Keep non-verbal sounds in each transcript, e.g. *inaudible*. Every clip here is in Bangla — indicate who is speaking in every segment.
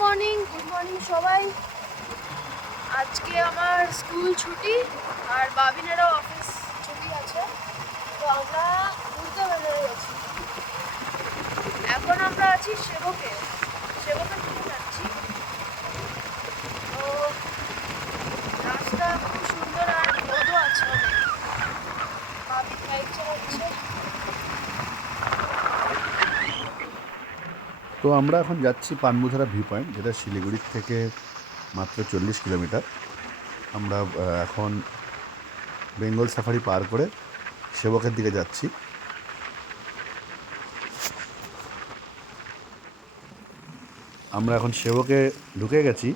Speaker 1: মর্নিং গুড মর্নিং সবাই। আজকে আমার স্কুল ছুটি, আর বাবিনেরও অফিস ছুটি আছে। তো আমরা ঘুরতে বেরিয়ে গেছি। এখন আমরা আছি সেবকে। সেবকের দিকে যাচ্ছি। তো রাস্তা খুব সুন্দর আর রোদও আছে অনেক। বাবি বাইক চালাচ্ছে।
Speaker 2: তো আমরা এখন যাচ্ছি পানমুধারা ভিউ পয়েন্ট যেটা শিলিগুড়ির থেকে মাত্র চল্লিশ কিলোমিটার। আমরা এখন বেঙ্গল সাফারি পার করে সেবকের দিকে যাচ্ছি। আমরা এখন সেবকে ঢুকে গেছি।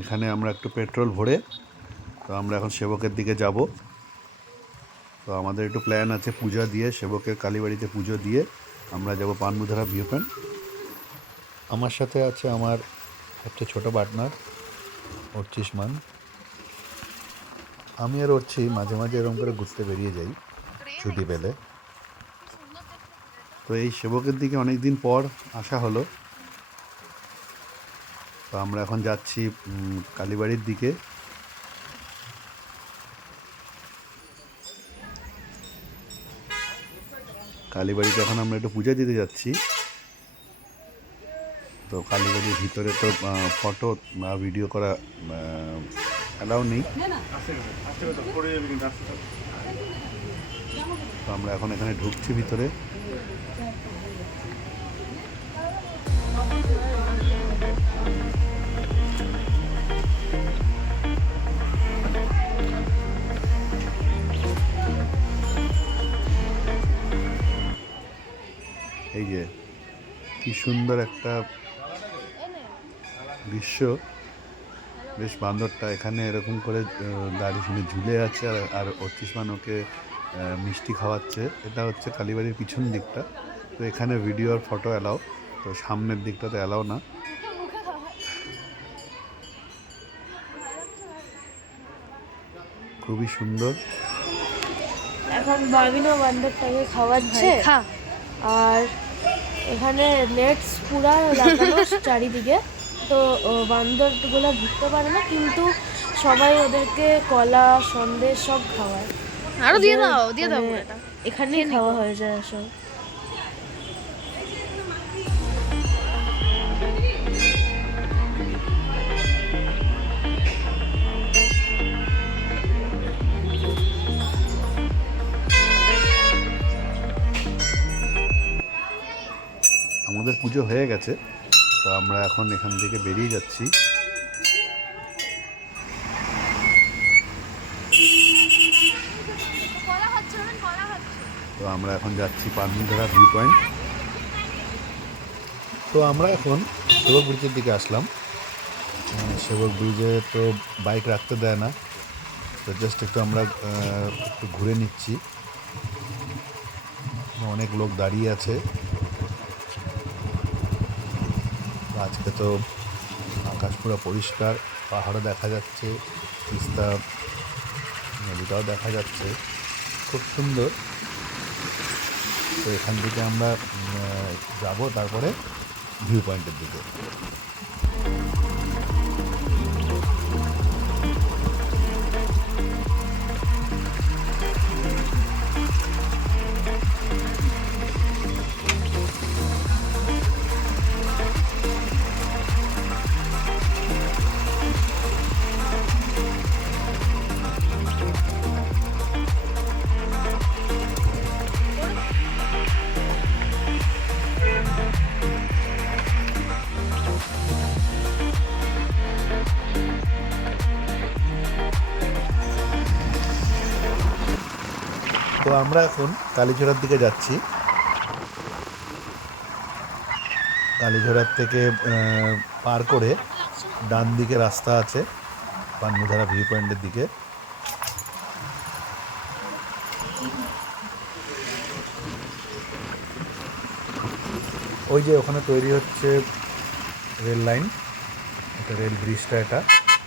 Speaker 2: এখানে আমরা একটু পেট্রোল ভরে, তো আমরা এখন সেবকের দিকে যাব। তো আমাদের একটু প্ল্যান আছে পূজা দিয়ে সেবকের কালীবাড়িতে পুজো দিয়ে আমরা যাব পানমুধারা ভিউ পয়েন্ট আমার সাথে আছে আমার সবচেয়ে ছোটো পার্টনার অর্চিস মান। আমি আর অর্চি মাঝে মাঝে এরকম করে ঘুরতে বেরিয়ে যাই ছুটি পেলে। তো এই সেবকের দিকে অনেক দিন পর আসা হলো। তো আমরা এখন যাচ্ছি কালীবাড়ির দিকে। কালীবাড়িতে এখন আমরা একটু পূজা দিতে যাচ্ছি, তো কালীবাড়ির ভিতরে তো ফটো বা ভিডিও করা অ্যালাউ নেই। তো আমরা এখন এখানে ঢুকছি ভিতরে। সুন্দর একটা দৃশ্য। বেশ বান্দরটা এখানে এরকম করে দাঁড়িয়ে শুনে ঝুলে আছে আর আর অর্চিসমান ওকে মিষ্টি খাওয়াচ্ছে। এটা হচ্ছে কালীবাড়ির পিছন দিকটা। তো এখানে ভিডিও আর ফটো অ্যালাও তো সামনের দিকটাতে অ্যালাও না। খুবই সুন্দর।
Speaker 1: এখন বাবিনো বান্দরটাকে খাওয়াচ্ছে। আর এখানে নেটস পুরা লাগানো *laughs* চারিদিকে। তো বান্দরগুলো ঢুকতে পারে না কিন্তু সবাই ওদেরকে কলা সন্দেশ সব খাওয়ায়।
Speaker 3: আরও দিয়ে দাও দিয়ে দাও
Speaker 1: মানে এখানেই খাওয়া হয়ে যায় সব।
Speaker 2: আমাদের পুজো হয়ে গেছে। তো আমরা এখন এখান থেকে বেরিয়ে যাচ্ছি। তো আমরা এখন যাচ্ছি পানমুধারা ভিউ পয়েন্ট তো আমরা এখন সেবক ব্রিজের দিকে আসলাম। সেবক ব্রিজে তো বাইক রাখতে দেয় না। তো জাস্ট একটু আমরা একটু ঘুরে নিচ্ছি। অনেক লোক দাঁড়িয়ে আছে। আজকে তো আকাশ পুরো পরিষ্কার, পাহাড়ও দেখা যাচ্ছে, তিস্তা নদীটাও দেখা যাচ্ছে, খুব সুন্দর। তো এখান থেকে আমরা যাব, তারপরে ভিউ পয়েন্টের দিকে। আমরা এখন কালীঝোড়ার দিকে যাচ্ছি। কালীঝোড়ার থেকে পার করে ডান দিকে রাস্তা আছে পানমুধারা ভিউ পয়েন্টের দিকে। ওই যে ওখানে তৈরি হচ্ছে রেল লাইন এটা রেল ব্রিজটা এটা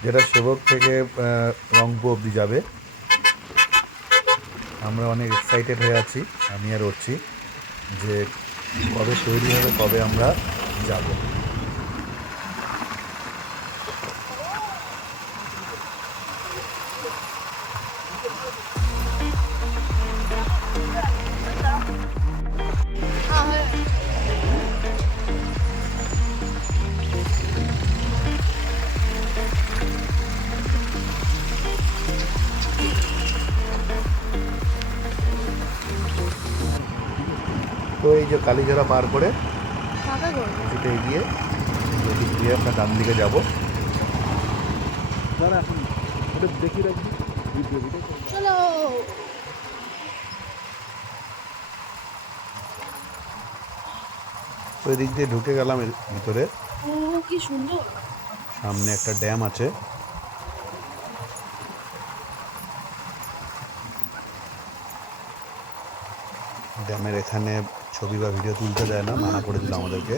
Speaker 2: যেটা সেবক থেকে আহ, রংপুর অবধি যাবে। আমরা অনেক এক্সাইটেড হয়ে আছি, আমি আর উঠছি যে কবে তৈরি হবে, কবে আমরা যাব। কালীঝরা পার করে কিছুটা এগিয়ে এদিক দিয়ে আমরা ডান দিকে যাব। দেখি রাখবি
Speaker 1: চলো।
Speaker 2: তো এদিক দিয়ে ঢুকে গেলাম এর ভিতরে।
Speaker 1: কি সুন্দর।
Speaker 2: সামনে একটা ড্যাম আছে। ড্যামের এখানে ছবি বা ভিডিও তুলতে দেয় না, মানা করে দিল আমাদেরকে।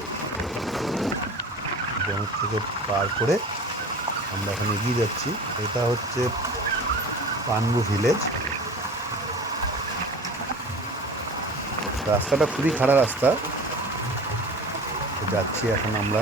Speaker 2: ড্যামের থেকে পার করে আমরা এখন এগিয়ে যাচ্ছি। এটা হচ্ছে পানবু ভিলেজ রাস্তাটা খুবই খারাপ রাস্তা। যাচ্ছি এখন আমরা।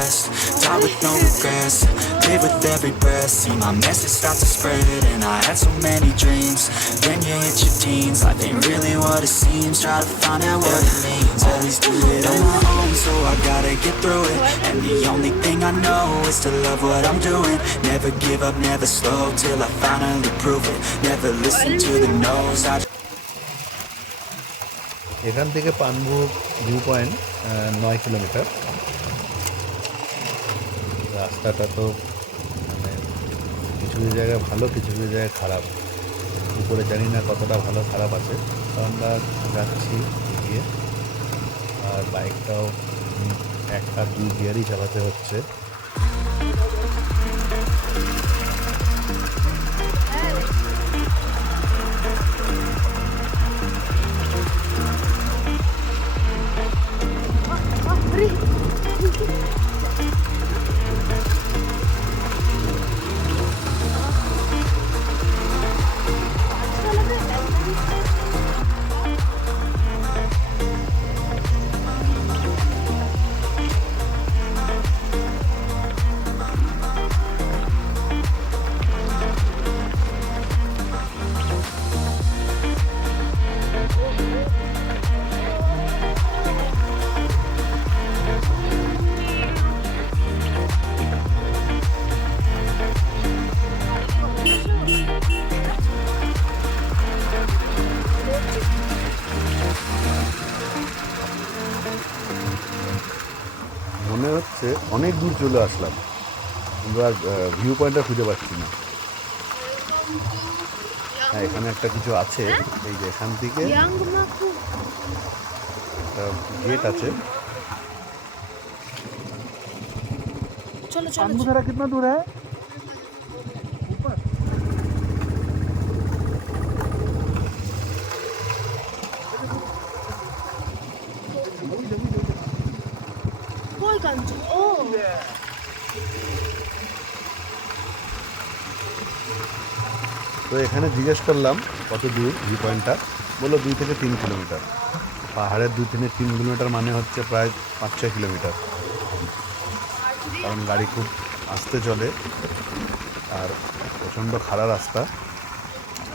Speaker 3: die with no regrets. Live with every breath, see my message start to spread. And I had so many dreams. Then you hit your teens, life ain't really what it seems. Try to find out what it means. Always do it on my own, so I gotta get through it. And the only thing I know is to love what I'm doing. Never give up, never slow till I finally prove it. Never listen to the no's. I
Speaker 2: এখান থেকে পানবু ভিউ পয়েন্ট নয় কিলোমিটার রাস্তাটা তো মানে কিছু কিছু জায়গায় ভালো কিছু কিছু জায়গায় খারাপ। উপরে জানি না কতটা ভালো, খারাপ আছে। তো আমরা যাচ্ছি গিয়ে। আর বাইকটাও একটা দুই গিয়ারই চালাতে হচ্ছে। অনেক দূর চলে আসলাম আমরা ভিউ পয়েন্টটা খুঁজে পাচ্ছি না হ্যাঁ এখানে একটা কিছু আছে এই যে এখান থেকে
Speaker 1: ইয়াং মাকু
Speaker 2: একটা গেট আছে
Speaker 1: চলো চলো
Speaker 2: पानबुधरा कितना दूर है তো এখানে জিজ্ঞেস করলাম কত দূর ভিউ পয়েন্টটা বলল দুই থেকে তিন কিলোমিটার। পাহাড়ের দুই থেকে তিন কিলোমিটার মানে হচ্ছে প্রায় পাঁচ ছয় কিলোমিটার। কারণ গাড়ি খুব আস্তে চলে আর প্রচণ্ড খাড়া রাস্তা।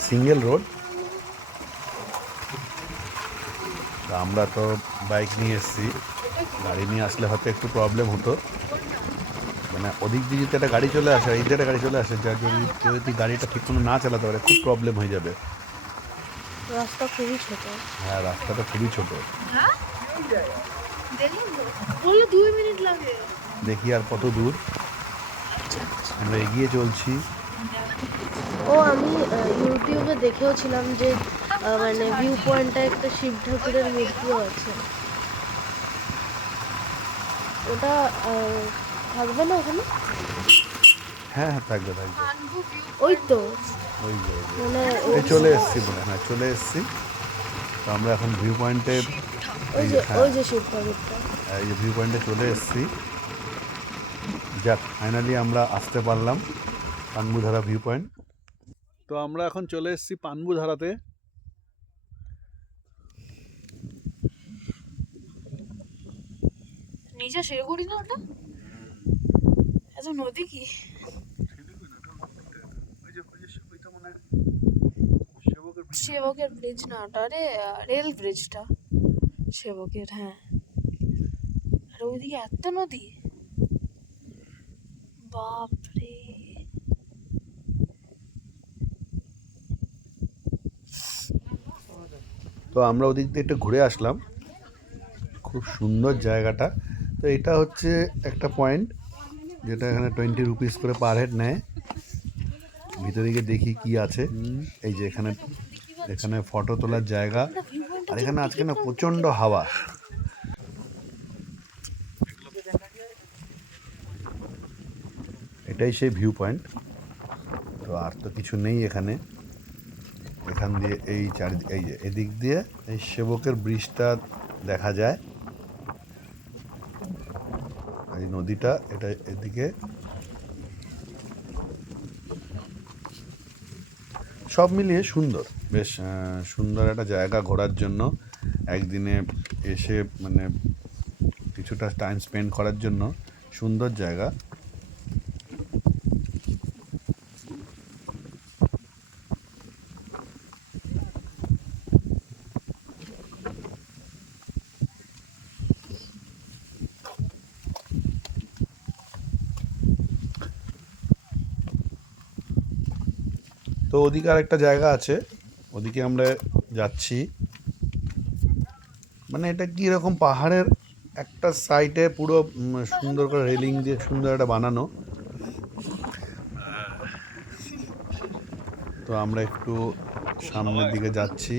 Speaker 2: Single road. আমরা তো বাইক নিয়ে এসেছি। গাড়ি নিয়ে আসলে হয়তো একটু প্রবলেম হতো। মানে ওদিক দিয়ে যদি একটা গাড়ি চলে আসে এই দিকে একটা গাড়ি চলে আসে যার যদি কেউ যদি গাড়িটা ঠিক মতো না চালাতে পারে খুব প্রবলেম হয়ে যাবে।
Speaker 1: রাস্তা খুবই ছোট।
Speaker 2: হ্যাঁ রাস্তাটা খুবই ছোট।
Speaker 1: হ্যাঁ? দুই মিনিট লাগে।
Speaker 2: দেখি আর কত দূর। আমরা এগিয়ে চলছি।
Speaker 1: ও আমি ইউটিউবে দেখেও ছিলাম যে মানে ভিউ পয়েন্টে একটা শিব ঠাকুরের মূর্তিও আছে। ওটা থাকবে না ওখানে?
Speaker 2: হ্যাঁ হ্যাঁ থাকবে থাকবে।
Speaker 1: ওই তো।
Speaker 2: ওই।
Speaker 1: মানে
Speaker 2: এই চলে এসছি বলে হ্যাঁ চলে এসছি। তো আমরা এখন ভিউ পয়েন্টে
Speaker 1: ওই
Speaker 2: এই
Speaker 1: যে
Speaker 2: হ্যাঁ।
Speaker 1: ওই যে শিব ঠাকুরটা
Speaker 2: এই যে ভিউ পয়েন্টে চলে এসছি। যাক ফাইনালি আমরা আসতে পারলাম পানবুধারা ভিউ পয়েন্ট তো আমরা এখন চলে এসেছি পানবুধারাতে।
Speaker 1: নিজে নিচে শিলিগুড়ি না ওটা? এত নদী কি? সেবকের ব্রিজ না, ওটা আরে রেল ব্রিজটা সেবকের হ্যাঁ। আর ওইদিকে এত নদী? বাপরে।
Speaker 2: তো আমরা ওদিক দিয়ে একটু ঘুরে আসলাম। খুব সুন্দর জায়গাটা। তো এটা হচ্ছে একটা পয়েন্ট যেটা এখানে টোয়েন্টি রুপিস করে পার হেড নেয়। ভিতরে গিয়ে দেখি কি আছে। এই যে এখানে এখানে ফটো তোলার জায়গা। আর এখানে আজকে না প্রচণ্ড হাওয়া। এটাই সেই ভিউ পয়েন্ট তো আর তো কিছু নেই এখানে। এখান দিয়ে এই চারি, এই যে এদিক দিয়ে এই সেবকের ব্রিজটা দেখা যায়। এই নদীটা, এটা এদিকে। সব মিলিয়ে সুন্দর, বেশ সুন্দর একটা জায়গা ঘোরার জন্য। একদিনে এসে মানে কিছুটা টাইম স্পেন্ড করার জন্য সুন্দর জায়গা। তো ওদিকে আর একটা জায়গা আছে। ওদিকে আমরা যাচ্ছি। মানে এটা কি রকম পাহাড়ের একটা সাইডে পুরো সুন্দর করে রেলিং দিয়ে সুন্দর একটা বানানো। তো আমরা একটু সামনের দিকে যাচ্ছি।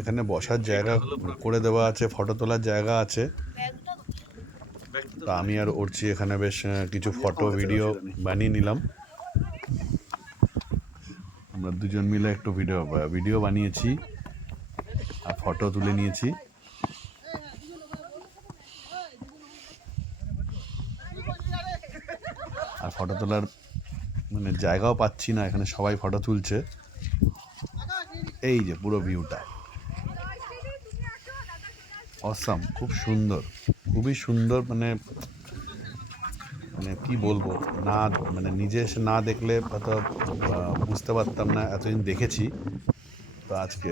Speaker 2: এখানে বসার জায়গা করে দেওয়া আছে ফটো তোলার জায়গা আছে। তা আমি আর উঠছি এখানে বেশ কিছু ফটো ভিডিও বানিয়ে নিলাম। আমরা দুজন মিলে একটু ভিডিও ভিডিও বানিয়েছি আর ফটো তুলে নিয়েছি। আর ফটো তোলার মানে জায়গাও পাচ্ছি না এখানে সবাই ফটো তুলছে। এই যে পুরো ভিউটা অসাম খুব সুন্দর। খুবই সুন্দর মানে মানে কি বলব, না মানে নিজে এসে না দেখলে হয়তো বুঝতে পারতাম না এতদিন দেখেছি। তো আজকে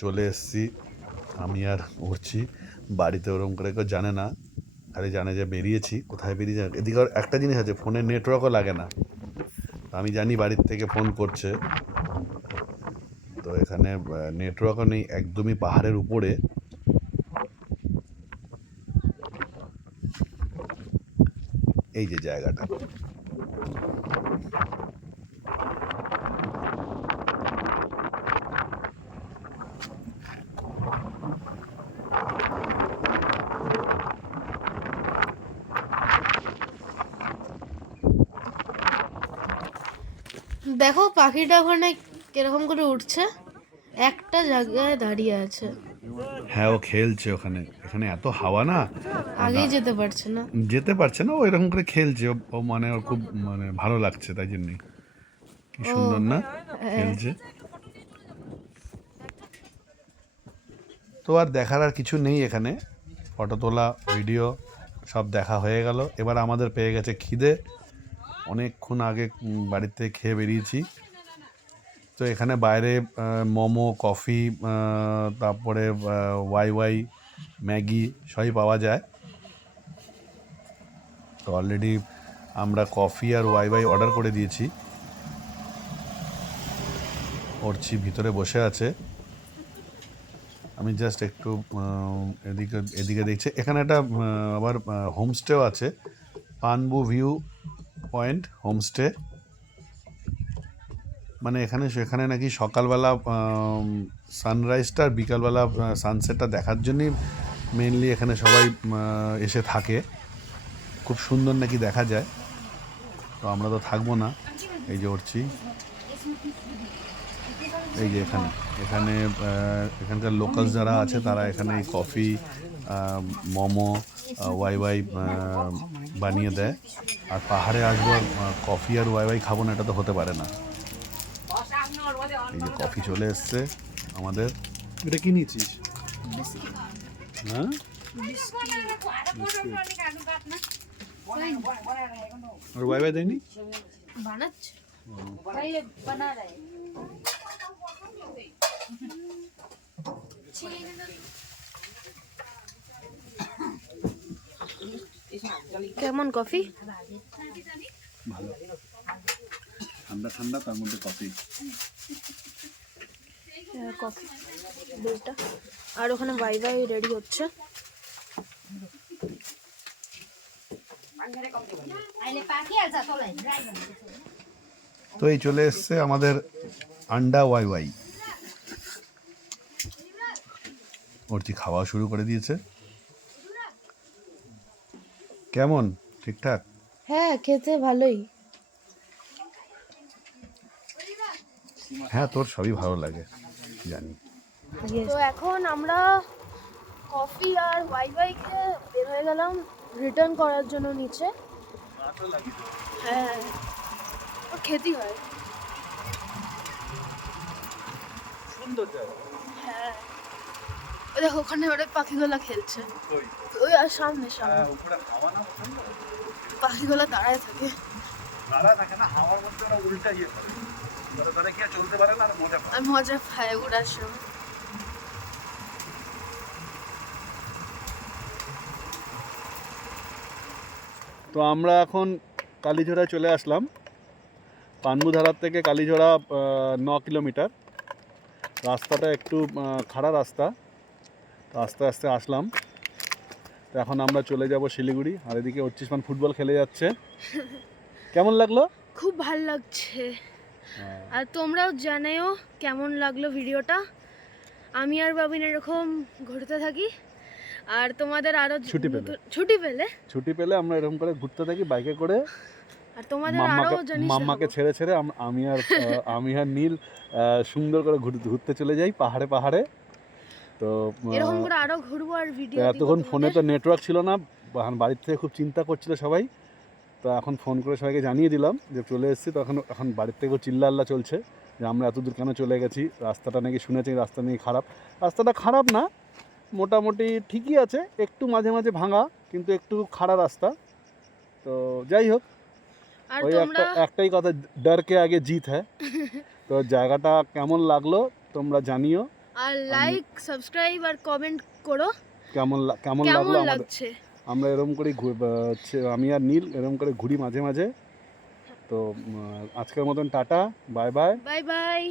Speaker 2: চলে এসেছি। আমি আর উঠছি। বাড়িতে ওরকম করে কেউ জানে না। খালি জানে যে বেরিয়েছি। কোথায় বেরিয়ে যায় এদিকে একটা জিনিস আছে ফোনের নেটওয়ার্কও লাগে না। আমি জানি বাড়ির থেকে ফোন করছে। তো এখানে নেটওয়ার্কও নেই, একদমই পাহাড়ের উপরে। এই যে জায়গাটা।
Speaker 1: দেখো পাখিটা ওখানে কীরকম করে উঠছে? একটা জায়গায় দাঁড়িয়ে আছে।
Speaker 2: হ্যাঁ ও খেলছে ওখানে। এখানে এত হাওয়া না?
Speaker 1: আগেই যেতে পারছে না।
Speaker 2: যেতে পারছে না ও এরকম করে খেলছে ও- ও মানে ওর খুব মানে ভালো লাগছে তাই জন্যই। কি সুন্দর না? খেলছে। তো আর দেখার আর কিছু নেই এখানে। ফটো তোলা ভিডিও সব দেখা হয়ে গেল। এবার আমাদের পেয়ে গেছে খিদে। অনেকক্ষণ আগে বাড়িতে খেয়ে বেরিয়েছি। তো এখানে বাইরে মোমো কফি তারপরে ওয়াই ওয়াই ম্যাগি সবই পাওয়া যায়। তো অলরেডি আমরা কফি আর ওয়াই ওয়াই অর্ডার করে দিয়েছি। অর্চি ভিতরে বসে আছে। আমি জাস্ট একটু এদিকে এদিকে দেখছি। এখানে একটা আবার হোমস্টেও আছে। পানবু ভিউ পয়েন্ট হোমস্টে মানে এখানে, সেখানে নাকি সকালবেলা সানরাইজটা আর বিকালবেলা সানসেটটা দেখার জন্যই মেনলি এখানে সবাই এসে থাকে। খুব সুন্দর নাকি দেখা যায়। তো আমরা তো থাকব না। এই যে উঠছি এই যে এখানে। এখানে এখানকার লোকাল যারা আছে তারা এখানে এই কফি মোমো ওয়াই ওয়াই বানিয়ে দেয়। আর পাহাড়ে আসব আর, কফি আর ওয়াই ওয়াই খাব না এটা তো হতে পারে না। এই যে কফি চলে এসছে আমাদের। এটা কি নিয়েছিস? হ্যাঁ? আর ওয়াই ওয়াই দেয়নি
Speaker 1: বানাচ্ছে কেমন কফি?
Speaker 2: ভালো। ঠান্ডা ঠান্ডা তার মধ্যে কফি।
Speaker 1: কফি। দুইটা। আর ওখানে বাই বাই রেডি হচ্ছে।
Speaker 2: তো এই চলে এসছে আমাদের আন্ডা ওয়াই ওয়াই। ওরটি খাওয়া শুরু করে দিয়েছে। কেমন? ঠিকঠাক?
Speaker 1: হ্যাঁ খেতে ভালোই।
Speaker 2: হ্যাঁ তোর সবই ভালো লাগে জানি।
Speaker 1: তো এখন আমরা কফি আর ওয়াই ওয়াই খেয়ে বের হয়ে গেলাম। রিটার্ন করার জন্য নিচে হ্যাঁ। ওর খেতেই হয়।
Speaker 2: সুন্দর জায়গা।
Speaker 1: হ্যাঁ। দেখো ওখানে ওরা পাখিগুলো খেলছে। ওই আর সামনে সামনে।
Speaker 2: উপরে
Speaker 1: পাখিগুলো দাঁড়ায় থাকে।
Speaker 2: দাঁড়া থাকে না হাওয়ার মধ্যে ওরা উল্টা ইয়ে করে। তারা কি চলতে পারে না মজা পায়।
Speaker 1: মজা সময়।
Speaker 2: তো আমরা এখন কালীঝোড়ায় চলে আসলাম। পানবুধারার থেকে কালীঝোড়া ন কিলোমিটার। রাস্তাটা একটু খাড়া রাস্তা। তো আস্তে আস্তে আসলাম। তো এখন আমরা চলে যাব শিলিগুড়ি। আর এদিকে অর্চিসমান ফুটবল খেলে যাচ্ছে। কেমন লাগল?
Speaker 1: খুব ভালো লাগছে। আর তোমরাও জানাও কেমন লাগল ভিডিওটা। আমি আর বাবিন এরকম ঘুরতে থাকি। আর তোমাদের আরও
Speaker 2: ছুটি পেলে।
Speaker 1: ছুটি পেলে?
Speaker 2: ছুটি পেলে আমরা এরকম করে ঘুরতে থাকি বাইকে করে।
Speaker 1: আর তোমাদের
Speaker 2: আরও
Speaker 1: জানিস
Speaker 2: মাম্মাকে ছেড়ে ছেড়ে আমি আর *laughs* আমি আর নীল সুন্দর করে ঘুর- ঘুরতে চলে যাই পাহাড়ে পাহাড়ে। তো
Speaker 1: এরকম করে আরও ঘুরবো আর ভিডিও
Speaker 2: এতক্ষণ ফোনে তো নেটওয়ার্ক ছিল না বাড়ির থেকে খুব চিন্তা করছিল সবাই। তো এখন ফোন করে সবাইকে জানিয়ে দিলাম যে চলে এসেছি তো এখন এখন বাড়ির থেকেও চিল্লা আল্লাহ চলছে যে আমরা এত দূর কেন চলে গেছি? রাস্তাটা নাকি শুনেছি রাস্তা নাকি খারাপ। রাস্তাটা খারাপ না মোটামুটি ঠিকই আছে একটু মাঝে মাঝে ভাঙা কিন্তু একটু খাড়া রাস্তা। তো যাই হোক ওই একটা একটাই কথা ডরকে আগে জিত হ্যাঁ? *laughs* তো জায়গাটা কেমন লাগল তোমরা জানিও।
Speaker 1: আর লাইক সাবস্ক্রাইব আর কমেন্ট করো।
Speaker 2: কেমন কেমন লাগল
Speaker 1: লাগছে?
Speaker 2: আমরা এরকম করে আমি আর নীল এরকম করে ঘুরি মাঝে মাঝে। তো আজকের মতন tata bye bye.
Speaker 1: Bye bye.